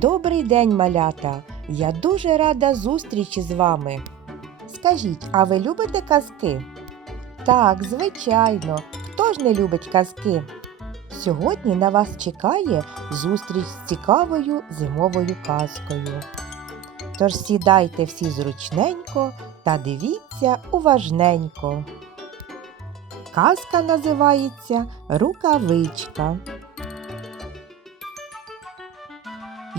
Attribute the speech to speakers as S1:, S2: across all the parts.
S1: Добрий день, малята! Я дуже рада зустрічі з вами. Скажіть, а ви любите казки? Так, звичайно. Хто ж не любить казки? Сьогодні на вас чекає зустріч з цікавою зимовою казкою. Тож сідайте всі зручненько та дивіться уважненько. Казка називається Рукавичка.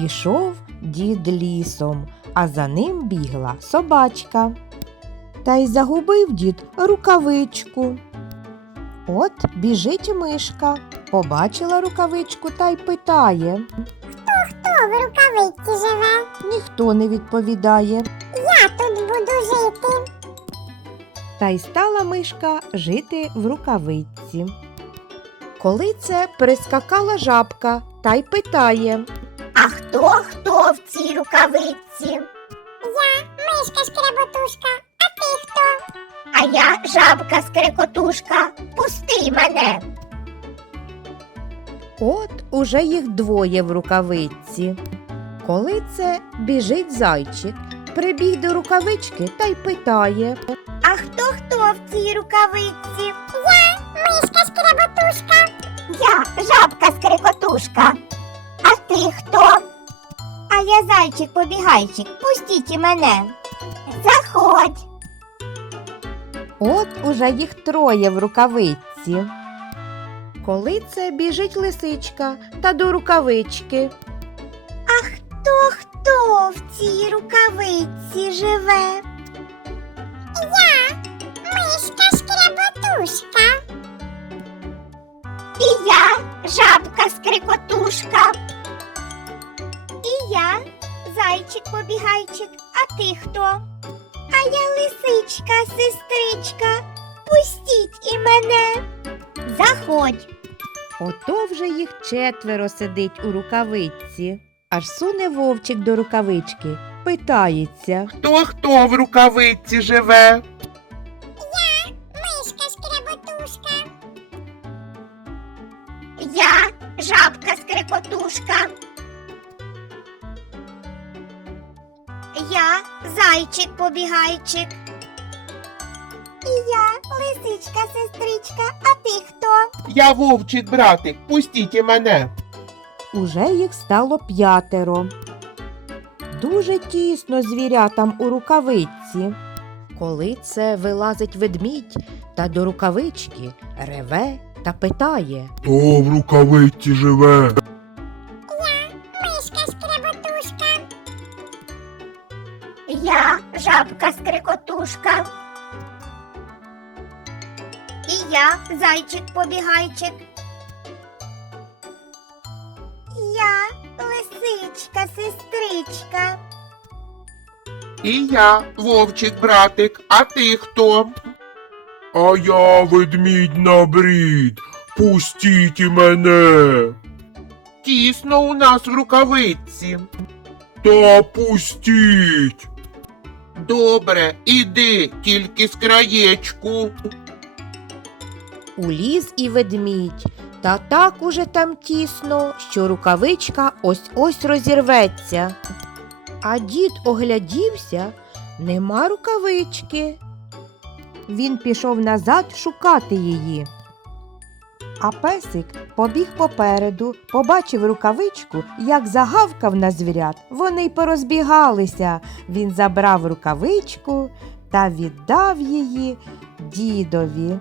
S1: Ішов дід лісом, а за ним бігла собачка. Та й загубив дід рукавичку. От біжить мишка, побачила рукавичку та й питає.
S2: Хто хто в рукавиці живе?
S1: Ніхто не відповідає.
S2: Я тут буду жити.
S1: Та й стала мишка жити в рукавичці. Коли це прискакала жабка та й питає.
S2: Хто хто в цій рукавиці? Я мишка шкреботушка, а ти хто? А я жабка скрекотушка. Пусти мене.
S1: От уже їх двоє в рукавичці. Коли це біжить зайчик, прибіг до рукавички та й питає.
S2: А хто хто в цій рукавиці? Я мишка шкреботушка. Я жабка скрекотушка. А ти хто? Зайчик побігайчик. Пустіть і мене. Заходь.
S1: От уже їх троє в рукавичці. Коли це біжить лисичка та до рукавички.
S2: А хто хто в цій рукавиці живе? Я мишка шкреботушка. І я жабка скрикотушка. Зайчик побігайчик. А ти хто? А я лисичка, сестричка. Пустіть і мене. Заходь.
S1: Ото вже їх четверо сидить у рукавичці. Аж суне вовчик до рукавички, питається.
S3: Хто хто в рукавиці живе?
S2: Я Мишка шкреботушка. Я жабка скрекотушка. Я зайчик побігайчик. І я лисичка сестричка, а ти хто?
S3: Я вовчик братик, пустіть і мене.
S1: Уже їх стало п'ятеро. Дуже тісно звірятам у рукавичці. Коли це вилазить ведмідь та до рукавички реве та питає.
S4: Хто в рукавиці живе?
S2: Жабка скрикотушка. І я зайчик побігайчик. Я лисичка сестричка.
S3: І я вовчик братик, а ти хто?
S4: А я ведмідь на брід. Пустіть мене.
S3: Тісно у нас в рукавиці.
S4: Та пустіть.
S3: Добре, іди, тільки з краєчку.
S1: Уліз і ведмідь, та так уже там тісно, що рукавичка ось ось розірветься. А дід оглядівся, нема рукавички. Він пішов назад шукати її. А песик побіг попереду, побачив рукавичку, як загавкав на звірят. Вони й порозбігалися. Він забрав рукавичку та віддав її дідові.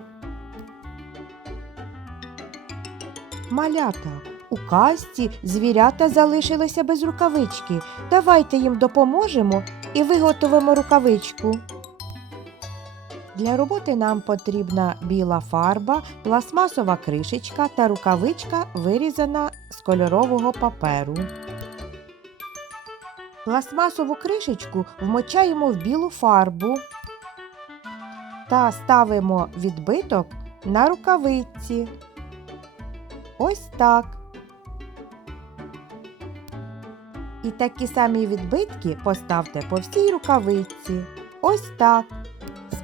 S1: Малята, у казці звірята залишилися без рукавички. Давайте їм допоможемо і виготовимо рукавичку. Для роботи нам потрібна біла фарба, пластмасова кришечка та рукавичка, вирізана з кольорового паперу. Пластмасову кришечку вмочаємо в білу фарбу та ставимо відбиток на рукавиці. Ось так. І такі самі відбитки поставте по всій рукавиці. Ось так.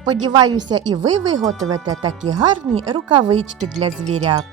S1: Сподіваюся, і ви виготовите такі гарні рукавички для звірят.